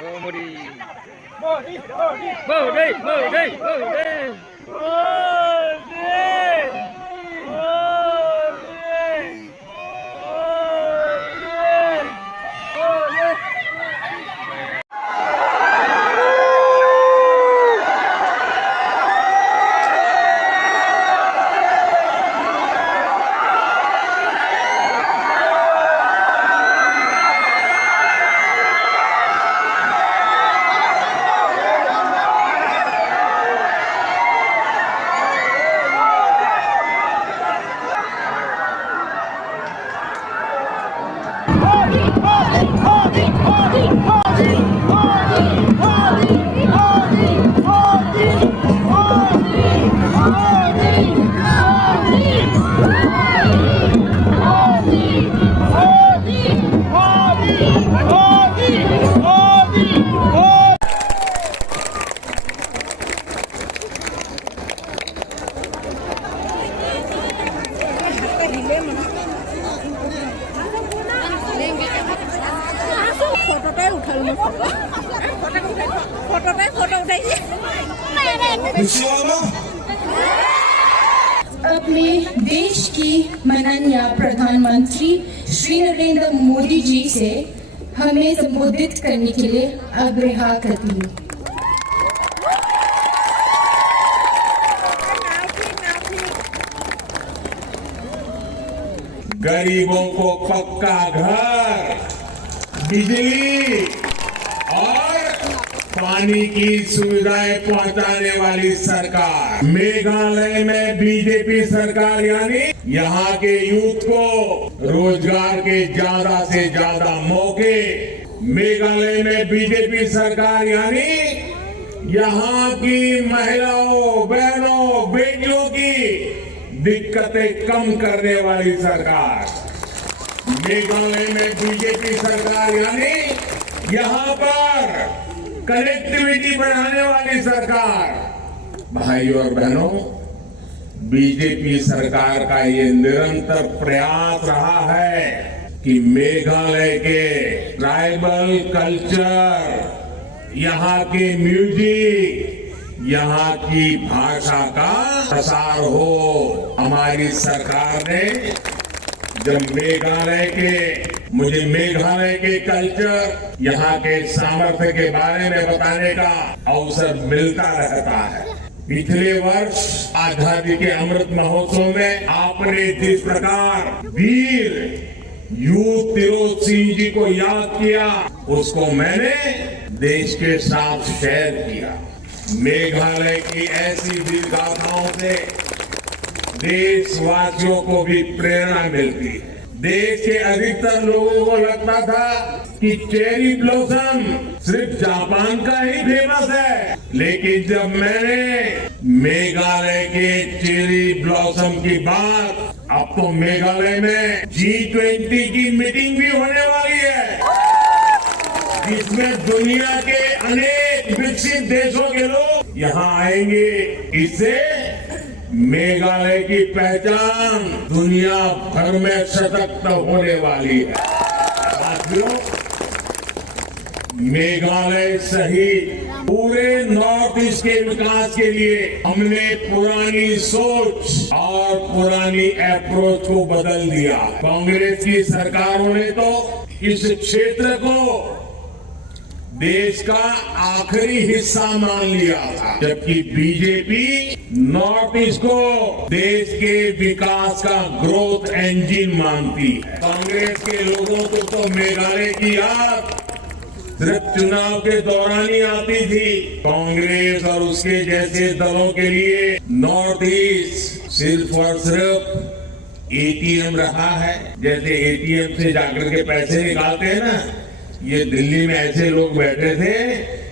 Modi. Modi. Modi. Modi. अपने देश की माननीय प्रधानमंत्री श्री नरेंद्र मोदी जी से हमें संबोधित करने के लिए आग्रह करती हूँ। गरीबों को पक्का घर, बिजली और पानी की सुविधाएं पहुंचाने वाली सरकार। मेघालय में बीजेपी सरकार यानी यहाँ के यूथ को रोजगार के ज्यादा से ज्यादा मौके। मेघालय में बीजेपी सरकार यानी यहाँ की महिलाओं, बहनों, बेटियों की दिक्कतें कम करने वाली सरकार। मेघालय में बीजेपी सरकार यानी यहाँ पर कनेक्टिविटी बढ़ाने वाली सरकार। भाइयों और बहनों, बीजेपी सरकार का ये निरंतर प्रयास रहा है कि मेघालय के ट्राइबल कल्चर, यहाँ के म्यूजिक, यहाँ की भाषा का प्रसार हो। हमारी सरकार ने जब मुझे मेघालय के कल्चर, यहाँ के सामर्थ्य के बारे में बताने का अवसर मिलता रहता है। पिछले वर्ष आजादी के अमृत महोत्सव में आपने जिस प्रकार वीर यूथ तिरोत सिंह जी को याद किया, उसको मैंने देश के साथ शेयर किया। मेघालय की ऐसी वीर गाथाओं से देशवासियों को भी प्रेरणा मिलती है। देश के अधिकतर लोगों को लगता था कि चेरी ब्लॉसम सिर्फ जापान का ही फेमस है, लेकिन जब मैंने मेघालय के चेरी ब्लॉसम की बात, अब तो मेघालय में G20 की मीटिंग भी होने वाली है, जिसमें दुनिया के अनेक विकसित देशों के लोग यहाँ आएंगे। इससे मेघालय की पहचान दुनिया भर में सशक्त होने वाली है। साथियों, मेघालय सहित पूरे नॉर्थ ईस्ट के विकास के लिए हमने पुरानी सोच और पुरानी अप्रोच को बदल दिया। कांग्रेस की सरकारों ने तो इस क्षेत्र को देश का आखिरी हिस्सा मान लिया था, जबकि बीजेपी नॉर्थ ईस्ट को देश के विकास का ग्रोथ इंजन मानती है। कांग्रेस के लोगों को तो मेघालय की याद सिर्फ चुनाव के दौरान ही आती थी। कांग्रेस और उसके जैसे दलों के लिए नॉर्थ ईस्ट सिर्फ और सिर्फ एटीएम रहा है। जैसे एटीएम से जाकर के पैसे निकालते हैं ना, ये दिल्ली में ऐसे लोग बैठे थे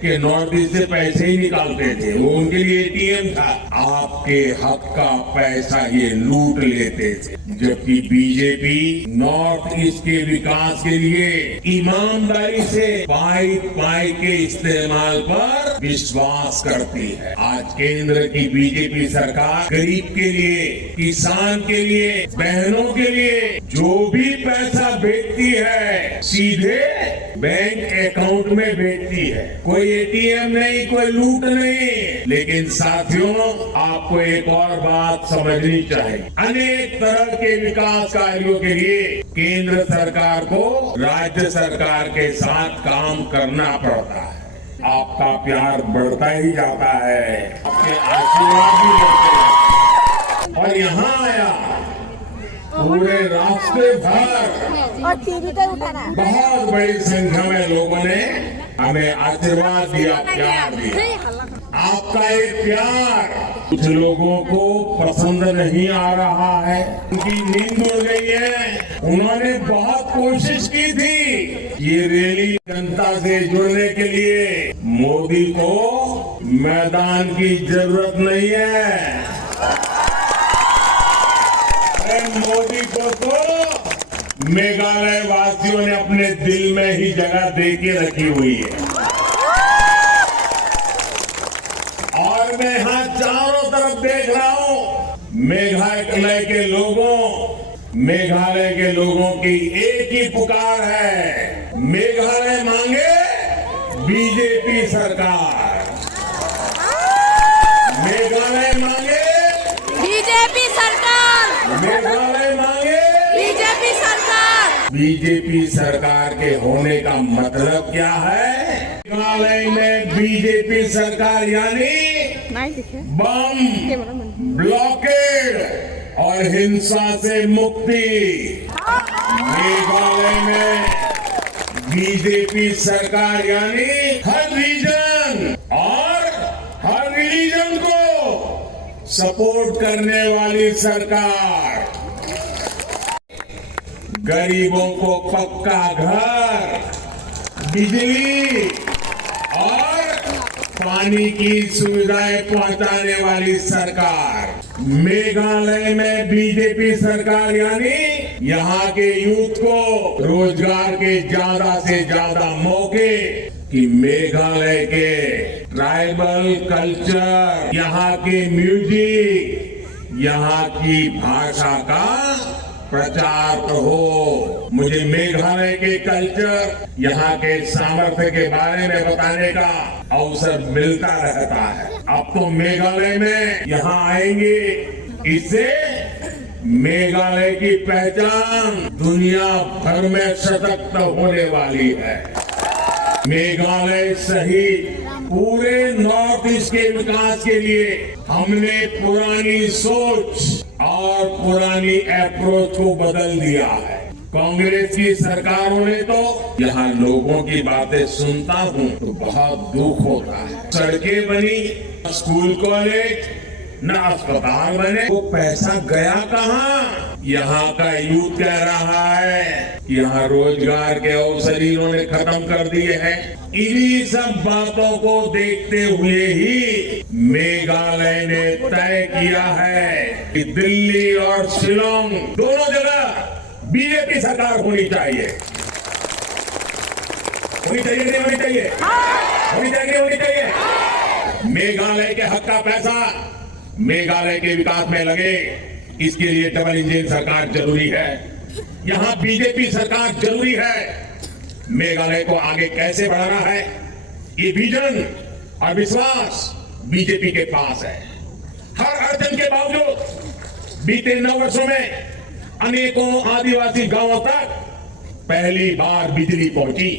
कि नॉर्थ ईस्ट से पैसे ही निकालते थे, वो उनके लिए एटीएम था। आपके हक का पैसा ये लूट लेते थे। जबकि बीजेपी नॉर्थ ईस्ट के विकास के लिए ईमानदारी से पाई के इस्तेमाल पर विश्वास करती है। आज केंद्र की बीजेपी सरकार गरीब के लिए, किसान के लिए, बहनों के लिए जो भी पैसा भेजती है सीधे बैंक अकाउंट में भेजती है। कोई एटीएम नहीं, कोई लूट नहीं। लेकिन साथियों, आपको एक और बात समझनी चाहिए। अनेक तरह के विकास कार्यों के लिए केंद्र सरकार को राज्य सरकार के साथ काम करना पड़ता है। आपका प्यार बढ़ता ही जाता है, आपके आशीर्वाद भी बढ़ते हैं। और यहाँ आया पूरे रास्ते भर और टीवी पे उठाना बहुत बड़ी संख्या में लोगों ने हमें आशीर्वाद दिया, प्यार दिया। आपका ये प्यार कुछ लोगों को पसंद नहीं आ रहा है, उनकी नींद उड़ गई है। उन्होंने बहुत कोशिश की थी ये रैली जनता से जुड़ने के लिए। मोदी को मैदान की जरूरत नहीं है, मोदी को तो मेघालय वासियों ने अपने दिल में ही जगह दे के रखी हुई है। और मैं यहां चारों तरफ देख रहा हूं, मेघालय के लोगों की एक ही पुकार है, मेघालय मांगे बीजेपी सरकार, मेघालय मांगे बीजेपी सरकार, मेघालय मांगे बीजेपी सरकार। बीजेपी सरकार के होने का मतलब क्या है? मेघालय में बीजेपी सरकार यानी बम, ब्लॉकेड और हिंसा से मुक्ति। मेघालय में बीजेपी सरकार यानी हर रीजन और हर रिलीजन को सपोर्ट करने वाली सरकार। गरीबों को पक्का घर, बिजली और पानी की सुविधाएं पहुंचाने वाली सरकार। मेघालय में बीजेपी सरकार यानी यहाँ के यूथ को रोजगार के ज्यादा से ज्यादा मौके, कि मेघालय के ट्राइबल कल्चर, यहाँ के म्यूजिक, यहाँ की भाषा का प्रचार तो हो। मुझे मेघालय के कल्चर, यहाँ के सामर्थ्य के बारे में बताने का अवसर मिलता रहता है। अब तो मेघालय में यहाँ आएंगे, इससे मेघालय की पहचान दुनिया भर में सशक्त होने वाली है। मेघालय सहित पूरे नॉर्थ ईस्ट के विकास के लिए हमने पुरानी सोच और पुरानी अप्रोच को बदल दिया है। कांग्रेस की सरकारों ने तो यहाँ लोगों की बातें सुनता हूँ तो बहुत दुख होता है। सड़कें बनी, स्कूल कॉलेज, न अस्पताल बने, वो पैसा गया कहाँ? यहाँ का यूथ कह रहा है कि यहाँ रोजगार के अवसर इन्होंने खत्म कर दिए हैं। इन्हीं सब बातों को देखते हुए ही मेघालय ने तय किया है कि दिल्ली और शिलोंग दोनों जगह बीजेपी सरकार होनी चाहिए। होनी चाहिए, नहीं होनी चाहिए? होनी चाहिए, होनी चाहिए। मेघालय के हक का पैसा मेघालय के विकास में लगे, इसके लिए डबल इंजन सरकार जरूरी है। यहाँ बीजेपी सरकार जरूरी है। मेघालय को आगे कैसे बढ़ाना है, ये विजन और विश्वास बीजेपी के पास है। हर अड़चन के बावजूद बीते 9 वर्षों में अनेकों आदिवासी गांवों तक पहली बार बिजली पहुंची।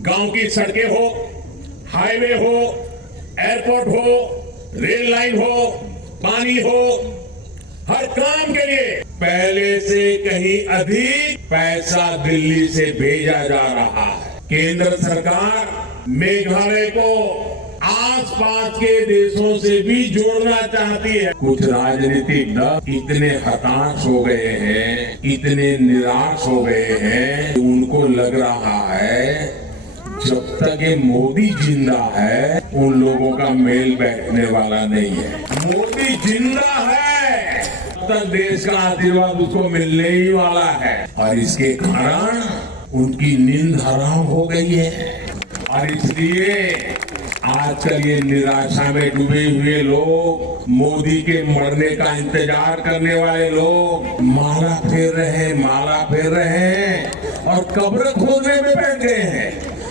गांव की सड़कें हो, हाईवे हो, एयरपोर्ट हो, रेल लाइन हो, पानी हो, हर काम के लिए पहले से कहीं अधिक पैसा दिल्ली से भेजा जा रहा है। केंद्र सरकार मेघालय को आसपास के देशों से भी जोड़ना चाहती है। कुछ राजनीतिक दल इतने हताश हो गए हैं, इतने निराश हो गए हैं कि उनको लग रहा है जब तक ये मोदी जिंदा है उन लोगों का मेल बैठने वाला नहीं है। मोदी जिंदा है तक देश का आशीर्वाद उसको मिलने ही वाला है। और इसके कारण उनकी नींद हराम हो गई है। और इसलिए आजकल ये निराशा में डूबे हुए लोग, मोदी के मरने का इंतजार करने वाले लोग माला फेर रहे हैं और कब्र खोदने में बैठ गए हैं।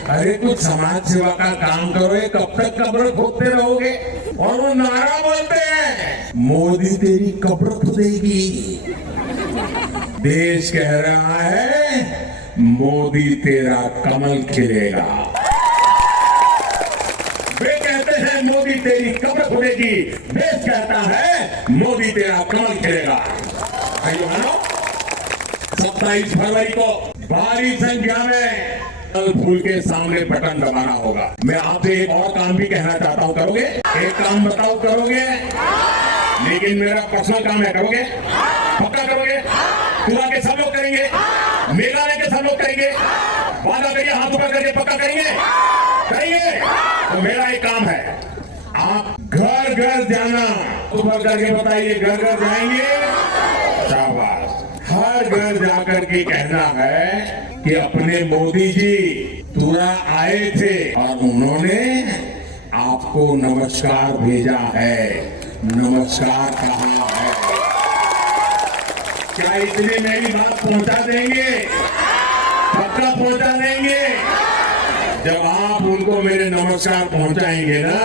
अरे कुछ समाज सेवा का काम करो, ये कब तक कब्र खोदते रहोगे? और वो नारा बोलते हैं, मोदी तेरी कब्र खुदेगी। देश कह रहा है, मोदी तेरा कमल खिलेगा। वे कहते हैं मोदी तेरी कब्र खुलेगी, देश कहता है मोदी तेरा कमल खिलेगा। भाइयों बहनों, 27 फरवरी को भारी संख्या में कल फूल के सामने बटन दबाना होगा। मैं आपसे एक और काम भी कहना चाहता हूं, करोगे? एक काम बताओ, करोगे? लेकिन मेरा पर्सनल काम है, करोगे? पक्का करोगे? तुरा के सब लोग करेंगे, मेघालय के सब लोग करेंगे, वादा करिए, हाथ ऊपर करके पक्का करेंगे। तो मेरा एक काम है, आप घर घर जाना, ऊपर करके बताइए, घर घर जाएंगे? शाबाश। हर घर जाकर के कहना है कि अपने मोदी जी तुरा आए थे और उन्होंने आपको नमस्कार भेजा है, नमस्कार कहा है। क्या इतने मेरी बात पहुंचा देंगे? पक्का पहुंचा देंगे? जब आप उनको मेरे नमस्कार पहुंचाएंगे ना,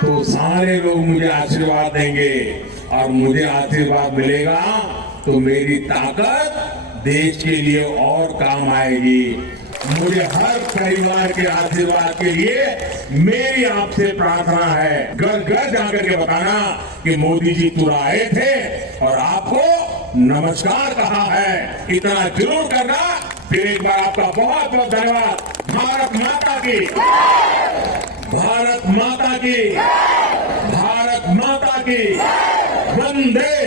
तो सारे लोग मुझे आशीर्वाद देंगे और मुझे आशीर्वाद मिलेगा तो मेरी ताकत देश के लिए और काम आएगी। मुझे हर परिवार के आशीर्वाद के लिए मेरी आपसे प्रार्थना है, घर घर जाकर के बताना कि मोदी जी तुरा आए थे और आपको नमस्कार कहा है। इतना जरूर करना। फिर एक बार आपका बहुत बहुत धन्यवाद। भारत माता की, भारत माता की, भारत माता की, वंदे